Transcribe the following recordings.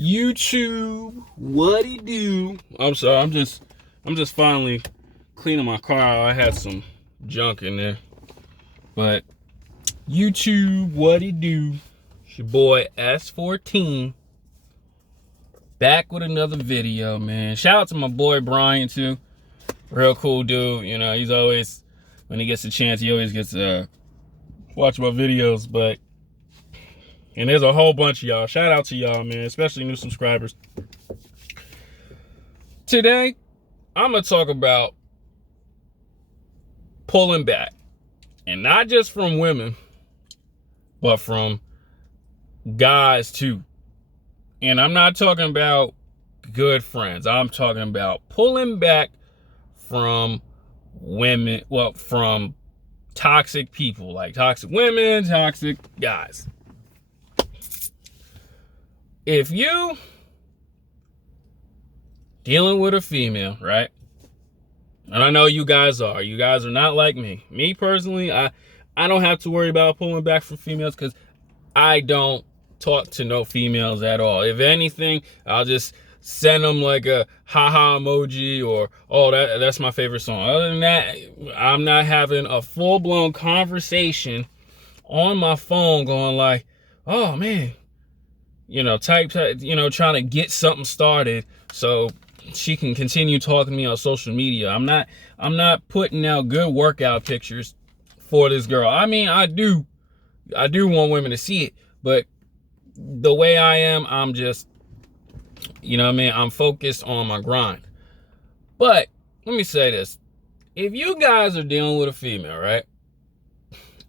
YouTube, what it do? I'm sorry, I'm just finally cleaning my car out. I had some junk in there. But YouTube, what it do? It's your boy S14 back with another video, man. Shout out to my boy Brian too. Real cool dude. You know, he's always, when he gets a chance, he always gets to watch my videos. And there's a whole bunch of y'all. Shout out to y'all, man, especially new subscribers. Today, I'm going to talk about pulling back. And not just from women, but from guys too. And I'm not talking about good friends. I'm talking about pulling back from women, well, from toxic people, like toxic women, toxic guys. If you dealing with a female, right? And I know you guys are not like me. Me personally, I don't have to worry about pulling back from females because I don't talk to no females at all. If anything, I'll just send them like a haha emoji or, oh, that's my favorite song. Other than that, I'm not having a full-blown conversation on my phone going like, oh man, you know, type, you know, trying to get something started so she can continue talking to me on social media. I'm not putting out good workout pictures for this girl. I mean, I do want women to see it, but the way I am, I'm just, you know what I mean? I'm focused on my grind. But let me say this. If you guys are dealing with a female, right?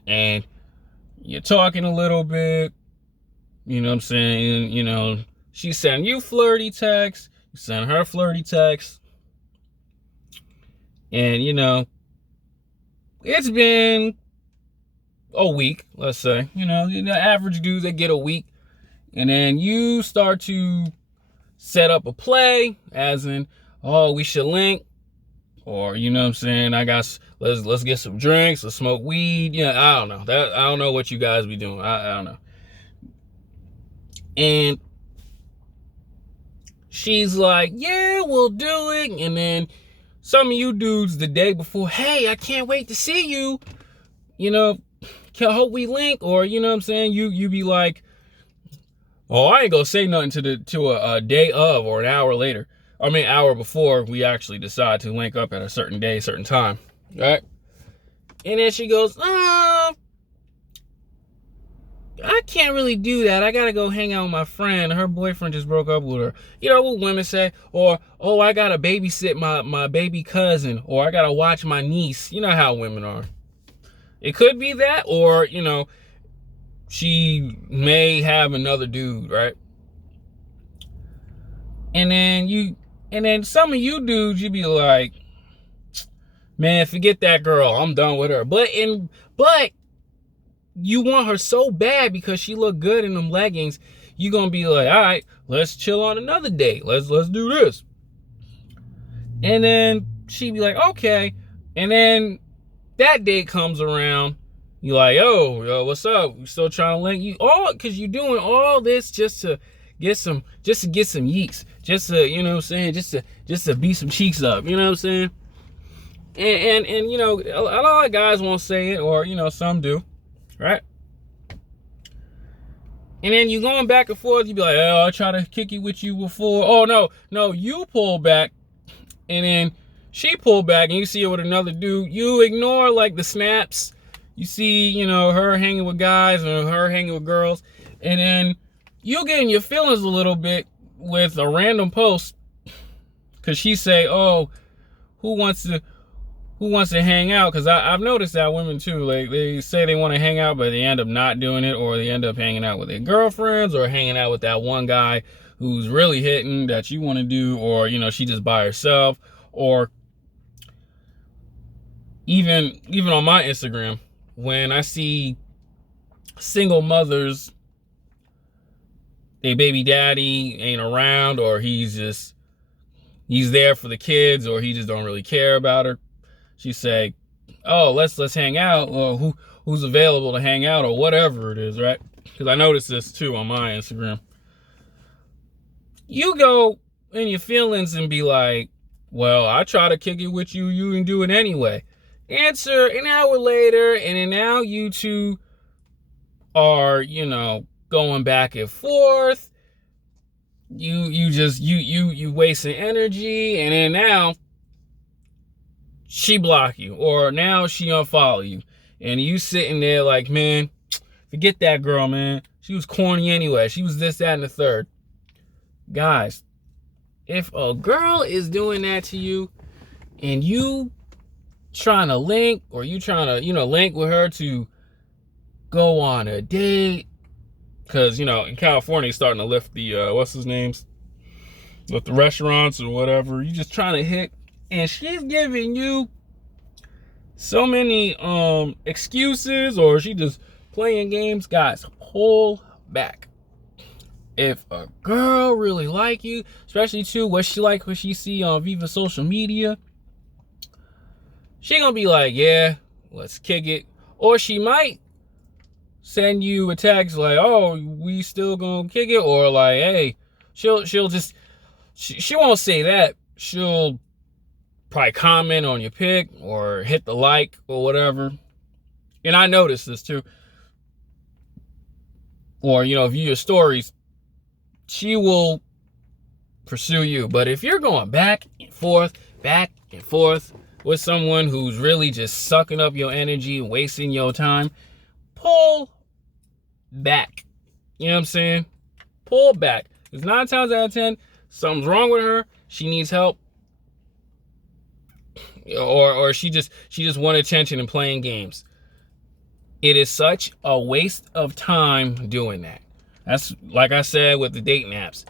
And you're talking a little bit, you know what I'm saying? You know, she's sending you flirty texts, you send her flirty texts. And, you know, it's been a week, let's say. You know, the average dudes, they get a week. And then you start to set up a play, as in, oh, we should link. Or, you know what I'm saying, let's get some drinks, let's smoke weed. Yeah, I don't know. I don't know what you guys be doing. I don't know. And she's like, yeah, we'll do it. And then some of you dudes the day before, hey, I can't wait to see you. You know, hope we link. Or, you know what I'm saying, you be like, oh, I ain't gonna say nothing to a day of or an hour later. I mean, hour before we actually decide to link up at a certain day, certain time, right? And then she goes, I can't really do that. I gotta go hang out with my friend. Her boyfriend just broke up with her. You know what women say? Or, oh, I gotta babysit my baby cousin. Or I gotta watch my niece. You know how women are. It could be that, or, you know, she may have another dude, right? And then some of you dudes, you be like, man, forget that girl. I'm done with her. But you want her so bad because she look good in them leggings. You gonna be like, all right, let's chill on another date. Let's do this. And then she be like, okay. And then that date comes around. You like, yo, what's up? We still trying to link you all because you doing all this just to get some yeeks, just to, you know what I'm saying, just to beat some cheeks up, you know what I'm saying? And you know, a lot of guys won't say it, or, you know, some do, right? And then you going back and forth, you be like, oh, I try to kick it with you before. Oh, no, you pull back, and then she pull back, and you see her with another dude. You ignore, like, the snaps. You see, you know, her hanging with guys or her hanging with girls. And then you get in your feelings a little bit with a random post. Because she say, oh, who wants to hang out? Because I've noticed that women too, like, they say they want to hang out, but they end up not doing it, or they end up hanging out with their girlfriends, or hanging out with that one guy who's really hitting that you want to do, or, you know, she just by herself. Or even on my Instagram, when I see single mothers, their baby daddy ain't around, or he's there for the kids, or he just don't really care about her, she say, oh, let's hang out, or who's available to hang out, or whatever it is, right? Because I noticed this too on my Instagram. You go in your feelings and be like, well, I try to kick it with you, you didn't do it anyway. Answer an hour later, and then now you two are, going back and forth. You wasting energy, and then now she block you, or now she unfollow you, and you sitting there like, man, forget that girl, man. She was corny anyway. She was this, that, and the third. Guys, if a girl is doing that to you, and you trying to link, or you trying to, link with her to go on a date, because, in California, he's starting to lift the, what's his names? With the restaurants or whatever. You just trying to hit, and she's giving you so many excuses, or she just playing games. Guys, pull back. If a girl really like you, especially too, what she see on Viva social media, she gonna be like, yeah, let's kick it. Or she might send you a text like, oh, we still gonna kick it, or like, hey, she'll just, she won't say that. She'll probably comment on your pic or hit the like or whatever. And I noticed this too. Or, view your stories. She will pursue you. But if you're going back and forth with someone who's really just sucking up your energy and wasting your time, pull back. You know what I'm saying? Pull back. Because 9 times out of 10, something's wrong with her. She needs help. Or she just wants attention and playing games. It is such a waste of time doing that. That's like I said with the dating apps.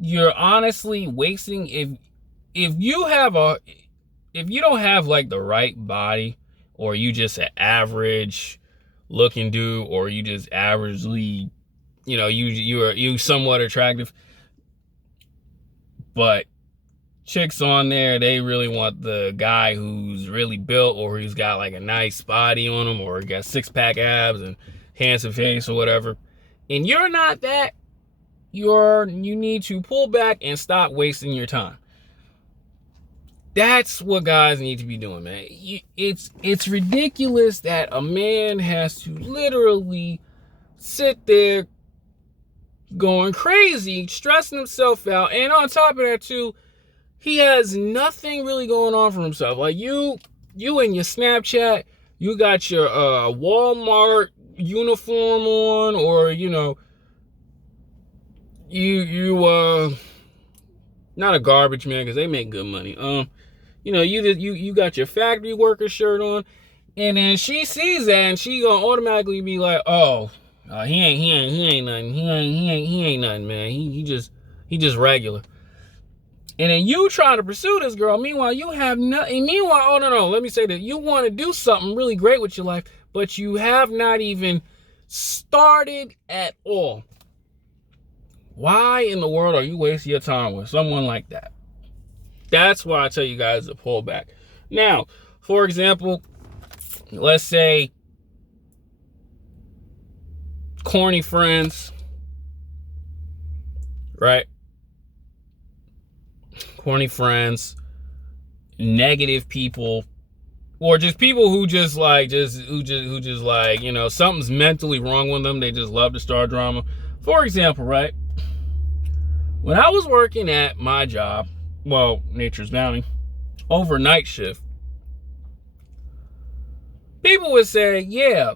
You're honestly wasting, if you don't have like the right body, or you just an average looking dude, or you just averagely, you somewhat attractive, but chicks on there, they really want the guy who's really built, or he's got like a nice body on him, or he got 6-pack abs and handsome face or whatever. And you're not that. You need to pull back and stop wasting your time. That's what guys need to be doing, man. It's ridiculous that a man has to literally sit there going crazy, stressing himself out, and on top of that too, he has nothing really going on for himself. Like you in your Snapchat, you got your Walmart uniform on, or you not a garbage man, because they make good money. You got your factory worker shirt on, and then she sees that, and she gonna automatically be like, oh, he ain't nothing. He ain't nothing, man. He just regular. And then you try to pursue this girl. Meanwhile, you have nothing. Meanwhile, oh no, let me say that you want to do something really great with your life, but you have not even started at all. Why in the world are you wasting your time with someone like that? That's why I tell you guys to pull back. Now, for example, let's say corny friends, right? Corny friends, negative people, or just people who just like, something's mentally wrong with them. They just love to start drama. For example, right? When I was working at my job, Nature's Bounty, overnight shift, people would say, yeah,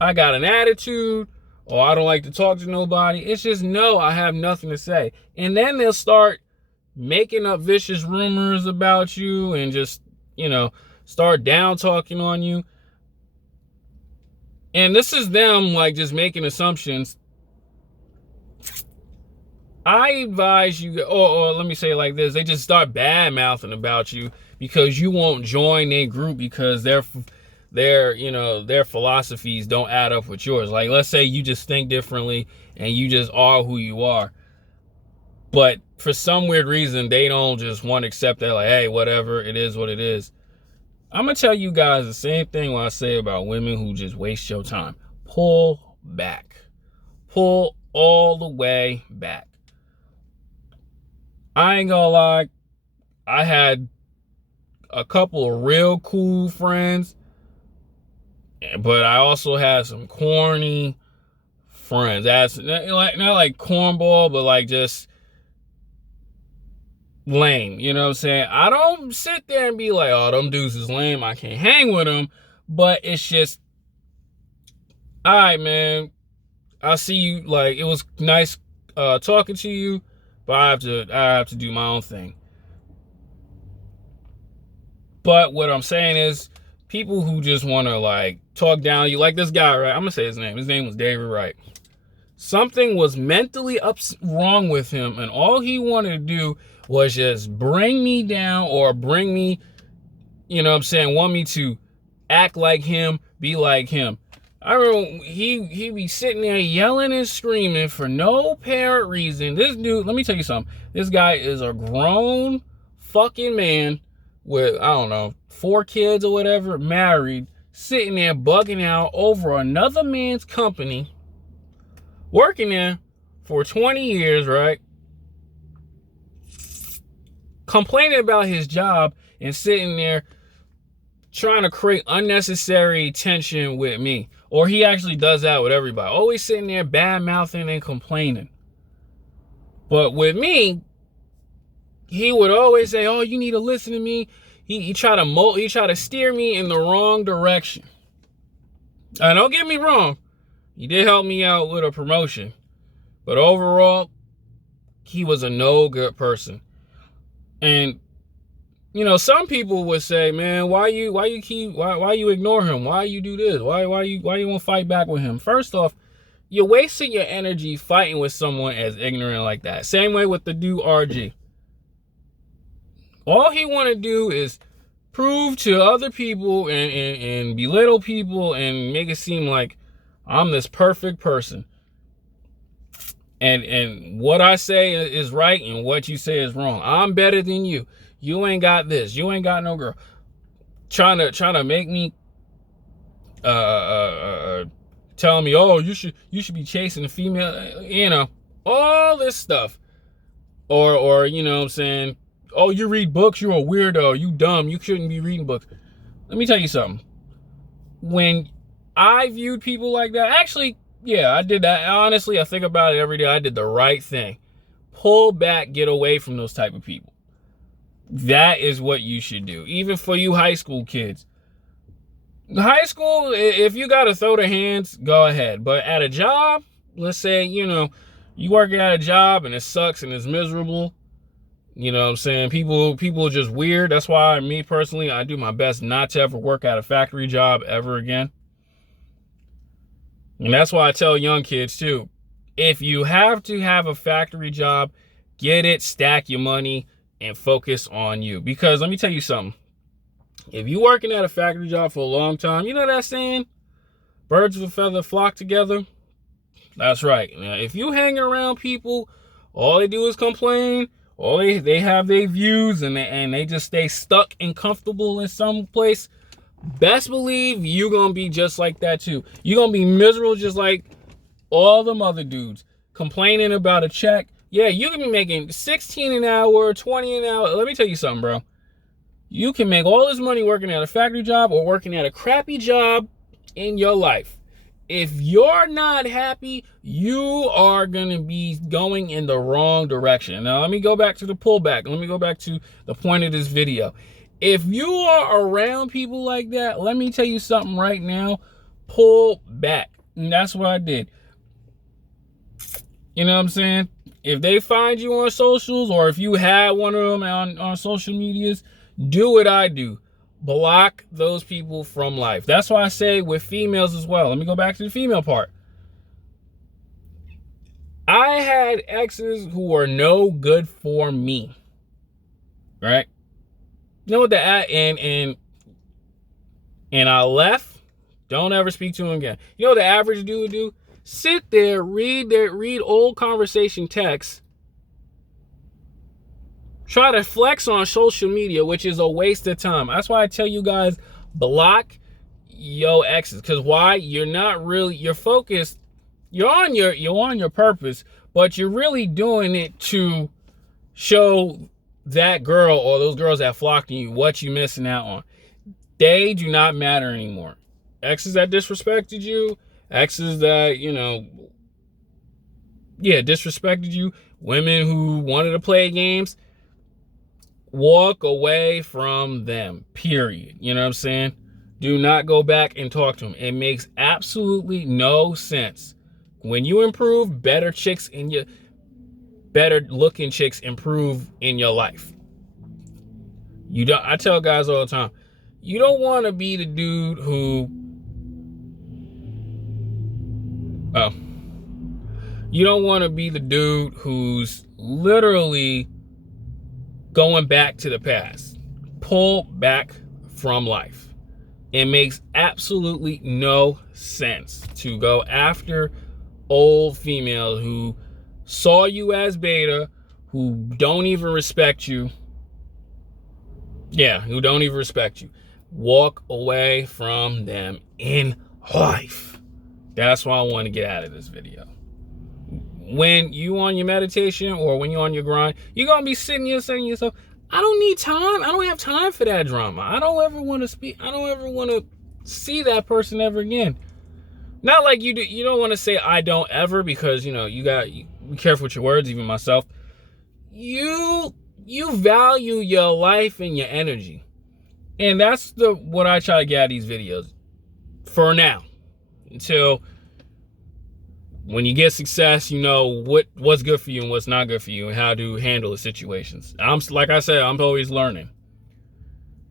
I got an attitude, or I don't like to talk to nobody. It's just, no, I have nothing to say. And then they'll start making up vicious rumors about you, and just, start down talking on you. And this is them like just making assumptions. I advise you, or let me say it like this, they just start bad mouthing about you because you won't join their group, because their philosophies don't add up with yours. Like, let's say you just think differently and you just are who you are, but for some weird reason they don't just want to accept that, like, hey, whatever, it is what it is. I'm gonna tell you guys the same thing when I say about women who just waste your time. Pull back. Pull all the way back. I ain't gonna lie, I had a couple of real cool friends, but I also had some corny friends. That's like not like cornball, but like just lame. You know what I'm saying? I don't sit there and be like, oh, them dudes is lame, I can't hang with them. But it's just, all right, man. I see you. Like, it was nice talking to you, but I have to do my own thing. But what I'm saying is, people who just want to like talk down you, like this guy, right? I'm gonna say his name. His name was David Wright. Something was mentally wrong with him, and all he wanted to do was just bring me down or bring me, you know what I'm saying, want me to act like him, be like him. I remember he be sitting there yelling and screaming for no apparent reason. This dude, let me tell you something. This guy is a grown fucking man with, I don't know, 4 kids or whatever, married, sitting there bugging out over another man's company, working there for 20 years, right? Complaining about his job and sitting there trying to create unnecessary tension with me. Or he actually does that with everybody. Always sitting there bad mouthing and complaining. But with me, he would always say, oh, you need to listen to me. He tried to steer me in the wrong direction. And don't get me wrong, he did help me out with a promotion. But overall, he was a no good person. And you know, some people would say, man, why you ignore him? Why you do this? Why you won't fight back with him? First off, you're wasting your energy fighting with someone as ignorant like that. Same way with the dude RG. All he want to do is prove to other people and belittle people and make it seem like I'm this perfect person. And what I say is right and what you say is wrong. I'm better than you. You ain't got this. You ain't got no girl. Trying to make me telling me, oh, you should be chasing a female, you know, all this stuff. Or you know what I'm saying, oh, you read books, you're a weirdo, you dumb, you shouldn't be reading books. Let me tell you something. When I viewed people like that, actually, yeah, I did that. Honestly, I think about it every day. I did the right thing. Pull back, get away from those type of people. That is what you should do. Even for you high school kids. High school, if you got to throw the hands, go ahead. But at a job, let's say, you know, you working at a job and it sucks and it's miserable. You know what I'm saying? People are just weird. That's why, me personally, I do my best not to ever work at a factory job ever again. And that's why I tell young kids too, if you have to have a factory job, get it, stack your money, and focus on you. Because let me tell you something. If you're working at a factory job for a long time, you know that saying, birds of a feather flock together? That's right. Now, if you hang around people, all they do is complain, all they have their views, and they just stay stuck and comfortable in some place, best believe you're going to be just like that too. You're going to be miserable just like all them other dudes. Complaining about a check. Yeah, you can be making 16 an hour, 20 an hour. Let me tell you something, bro. You can make all this money working at a factory job or working at a crappy job in your life. If you're not happy, you are going to be going in the wrong direction. Now, let me go back to the pullback. Let me go back to the point of this video. If you are around people like that, let me tell you something right now. Pull back. And that's what I did. You know what I'm saying? If they find you on socials, or if you had one of them on social medias, do what I do. Block those people from life. That's why I say with females as well. Let me go back to the female part. I had exes who were no good for me. Right? You know what and I left. Don't ever speak to him again. You know what the average dude would do? Sit there, read old conversation texts, try to flex on social media, which is a waste of time. That's why I tell you guys, block your exes. Because why? You're focused, you're on your purpose, but you're really doing it to show that girl or those girls that flock to you what you missing out on. They do not matter anymore. Exes that disrespected you, exes that, disrespected you, women who wanted to play games, walk away from them, period. You know what I'm saying? Do not go back and talk to them. It makes absolutely no sense. When you improve, better looking chicks improve in your life. I tell guys all the time, you don't want to be the dude you don't want to be the dude who's literally going back to the past. Pull back from life. It makes absolutely no sense to go after old females who saw you as beta, who don't even respect you. Yeah, who don't even respect you. Walk away from them in life. That's why I want to get out of this video. When you on your meditation or when you're on your grind, you're going to be sitting here saying to yourself, I don't need time. I don't have time for that drama. I don't ever want to speak. I don't ever want to see that person ever again. Not like you do. You don't want to say I don't ever, because, you got to be careful with your words, even myself. You value your life and your energy. And that's what I try to get out of these videos for now. Until when you get success, you know what's good for you and what's not good for you and how to handle the situations. Like I said, I'm always learning.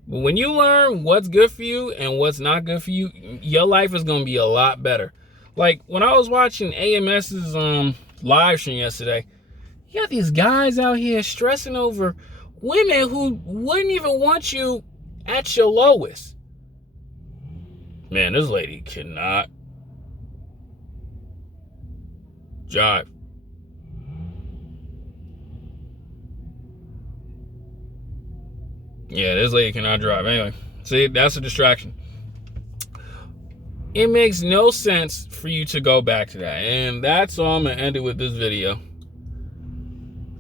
But when you learn what's good for you and what's not good for you, your life is going to be a lot better. Like when I was watching AMS's live stream yesterday, you got these guys out here stressing over women who wouldn't even want you at your lowest. Man, this lady cannot jive. Yeah, this lady cannot drive. Anyway, see, that's a distraction. It makes no sense for you to go back to that. And that's all I'm going to end it with this video.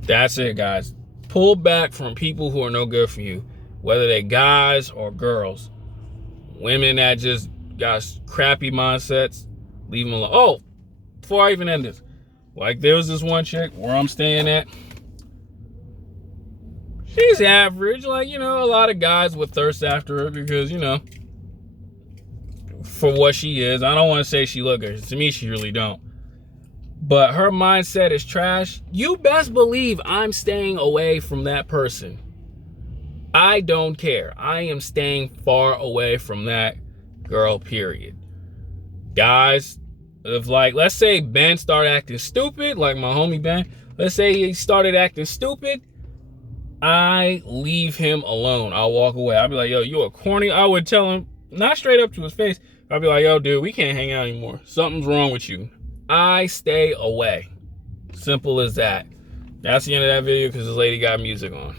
That's it, guys. Pull back from people who are no good for you, whether they're guys or girls. Women that just got crappy mindsets, leave them alone. Oh, before I even end this, like there was this one chick where I'm staying at. She's average, like, a lot of guys would thirst after her because, for what she is. I don't want to say she look good. To me, she really don't. But her mindset is trash. You best believe I'm staying away from that person. I don't care. I am staying far away from that girl, period. Guys, if let's say Ben started acting stupid, like my homie Ben, let's say he started acting stupid, I leave him alone. I'll walk away. I'll be like, yo, you a corny. I would tell him, not straight up to his face. I'll be like, yo, dude, we can't hang out anymore. Something's wrong with you. I stay away. Simple as that. That's the end of that video because this lady got music on.